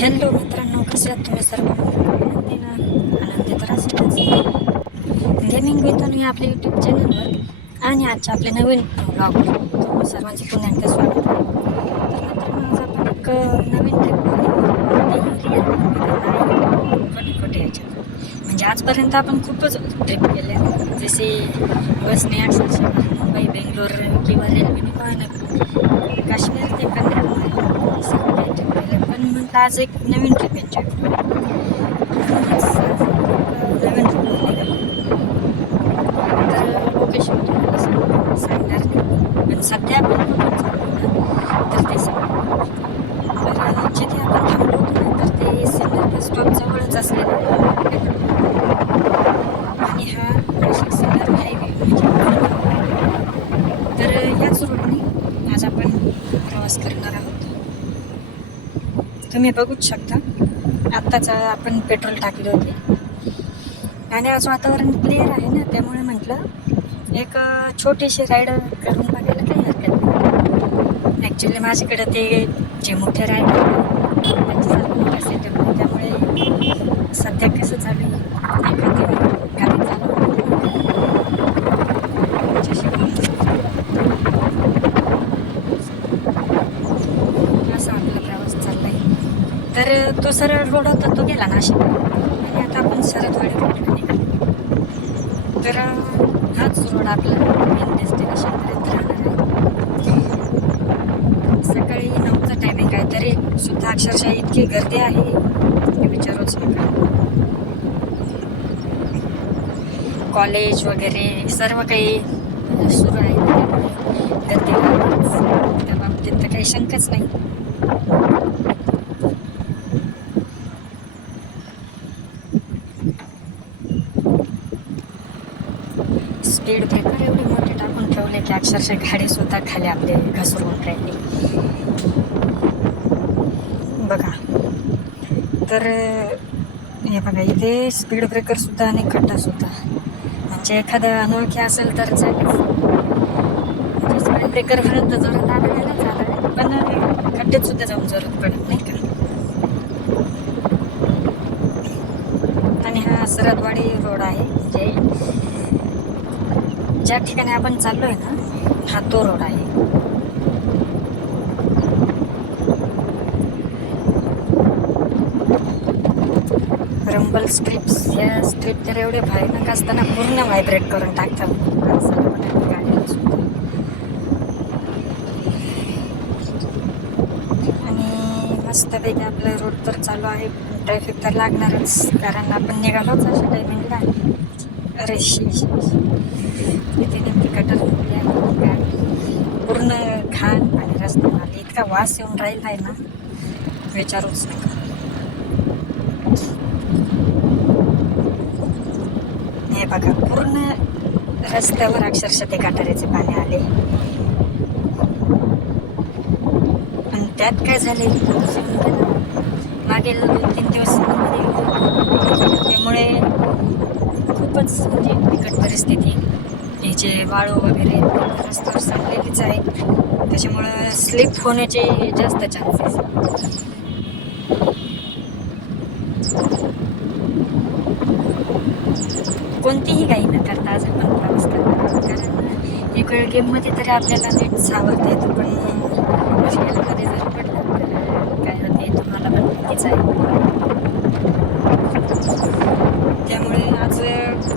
Hello मित्रांनो, कसे आहात तुम्ही सर्व? आनंदी तर असताच. गेमिंग विथ या आपल्या यूट्यूब चॅनलवर आणि आजच्या आपल्या नवीन ब्लॉगवर तुम्ही सर्वांचे पुन्हा एकदा स्वागत आहे. तर मित्रांनो, आज आपण एक नवीन ट्रिपवर खोटे खोटे याच्यात म्हणजे आजपर्यंत आपण खूपच ट्रिप केल्या, जसे बसने अक्षरशः मुंबई, बेंगलोर किंवा रेल्वेने महानगर, काश्मीर ते कन्याकुमारी सर्व काही ट्रिप केल्या. पण म्हटलं आज एक नवीन ट्रिप एन्जॉय करू. म्हणूनच आज आपण एक नवीन ट्रिपवर निघालो. तर लोकेशन तुम्हाला सांगणार नाही, पण सध्या आपण कुठून चाललो ना तर ते सांगणार. तर जिथे आपण थांबलो होतो ना तर ते सिन्नर बस स्टॉप जवळच असलेलं पेट्रोल पंप आणि हा नाशिक सिन्नर हायवे म्हणजे. तर याच रोडने आज आपण प्रवास करणार आहोत. तुम्ही बघूच शकता, आत्ताच आपण पेट्रोल टाकले होते आणि आज वातावरण क्लिअर आहे ना, त्यामुळे म्हटलं एक छोटीशी राईड करून बघायला काही हरकत नाही. ॲक्च्युली माझ्याकडे ते जे मोठे राईड त्यांच्यासारखं मोठा सेटअप नाही, त्यामुळे सध्या कसं चालू आहे एखादी गाडी चालवून असा आपला प्रवास चालला आहे. तर तो सरळ रोड होता, तो गेला नाशिक आणि आता आपण सरतवाडी रोडला निघालो. तर हाच रोड आपला मेन डेस्टिनेशनपर्यंत राहणार आहे. सकाळी 9चा टायमिंग आहे, तरी सुद्धा अक्षरशः इतकी गर्दी आहे की विचारूच नका. कॉलेज वगैरे सर्व काही सुरू आहे, गर्दी त्या बाबतीत तर काही शंकाच नाही. स्पीड ब्रेकर एवढे मोठे टाकून ठेवले की अक्षरशः गाडी सुद्धा खाली आपले घसरून राहिली बघा. तर हे बघा, इथे स्पीड ब्रेकर सुद्धा आणि खड्डा सुद्धा, म्हणजे एखादं अनोळखी असेल तर चालेल. म्हणजे स्पीड ब्रेकरपर्यंत जोरात आणायला चालेल, पण खड्ड्यात सुद्धा जाऊन जोरात पडत नाही का. आणि हा सरतवाडी रोड आहे, म्हणजे ज्या ठिकाणी आपण चाललोय ना हा तो रोड आहे. रंबल स्ट्रिप्स, या स्ट्रिप तर एवढे भयानक असताना पूर्ण व्हायब्रेट करून टाकतात माणसाला पण आणि गाडीला सुद्धा. आणि मस्तपैकी आपलं रोड तर चालू आहे. ट्रॅफिक तर लागणारच, कारण आपण निघालोच अशा टायमिंगला. अरे इथे नेमकी गटर फुटली आहे गाडी, पूर्ण घाण आणि रस्त्याला इतका वास येऊन राहिला आहे ना, विचारूच नका. हे बघा, पूर्ण रस्त्यावर अक्षरशः ते गटाराचे पाणी आले. आणि त्यात काय झाले, मागील 2-3 दिवस त्यामुळे खूपच म्हणजे बिकट परिस्थिती. हे जे वाळू वगैरे रस्त्यावर सांडलेलीच आहे, त्याच्यामुळं स्लिप होण्याचे जास्त चान्सेस. कोणतीही घाई न करता आज आपण प्रवास करणार आहोत, कारण एक वेळ गेममध्ये तरी आपल्याला नीट सावरता येतं, पण रिअलमध्ये जर पडलं तर काय होते तुम्हाला पण माहितीच आहे. त्यामुळे आज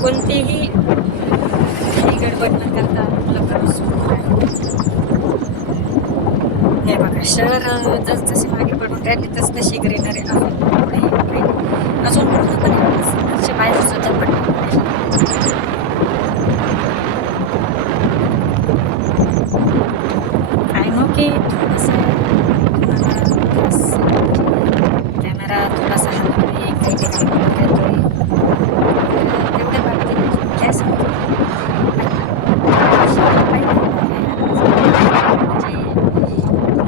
कोणतीही गडबड न करता आपला प्रवास सुरू आहे. हे बघा, शहर जसजसे मागे पडून राहिले तसतशी ग्रीनरी अजून पूर्णपणे सिन्नरच्या बाहेर सुद्धा पडली. आय नो की थोडंसं कॅमेरा थोडासा हलतोय, काही ठिकाणी येतोय, तेवढ्या बाबतीत काय सांगतो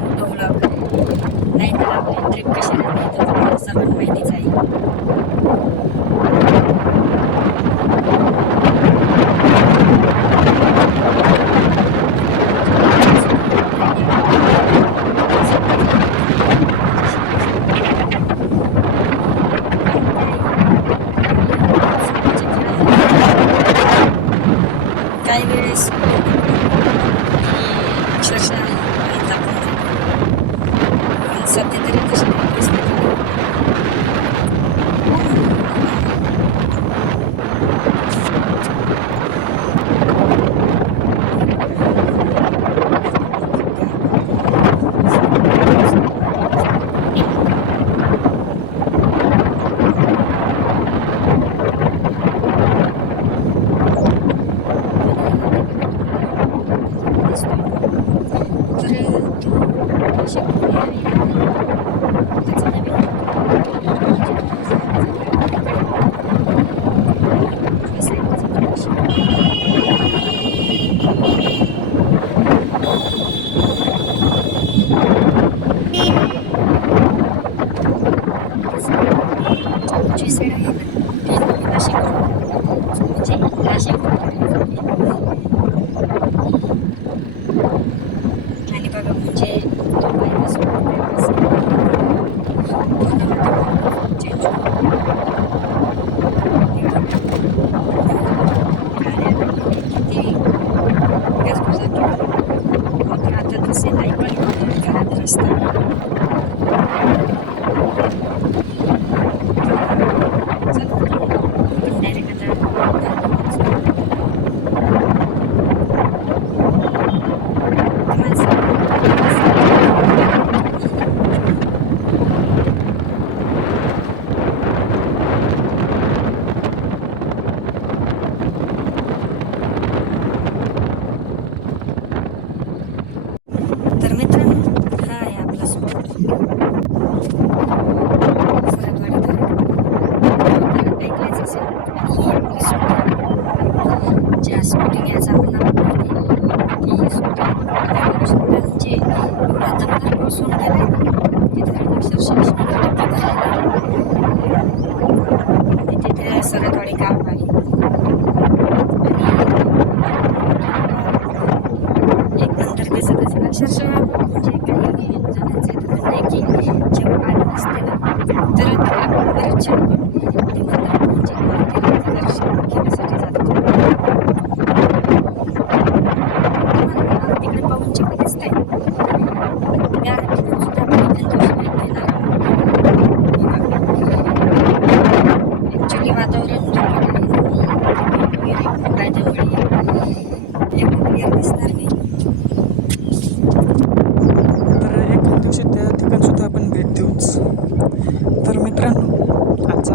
मोठं ब्लॉग नाही, तर आपली ट्रिप कशी राहते तर तुम्हाला सर्वांना माहितीच आहे. अक्षरशः 100% भरलेलं. तिथे सरतवाडी गाव आहे आणि एक नंतर दिसत असेल अक्षरशः म्हणजे काही जणांचं इथं म्हणणं आहे की जेव्हा पाणी नसते ना तर बरेचसे लोक ते मंदिरात म्हणजे मंदिराचं दर्शन घेण्यासाठी जातात. तिकडे पाहून चिकन दिसतंय त्या ठिकाणी सुद्धा आपण इथून घेणार आहोत. ॲक्च्युली वातावरण वगैरे त्यामुळे एवढं क्लिअर दिसणार नाही. तर एखाद्या दिवशी त्या ठिकाणी सुद्धा आपण भेट देऊच. तर मित्रांनो आजचा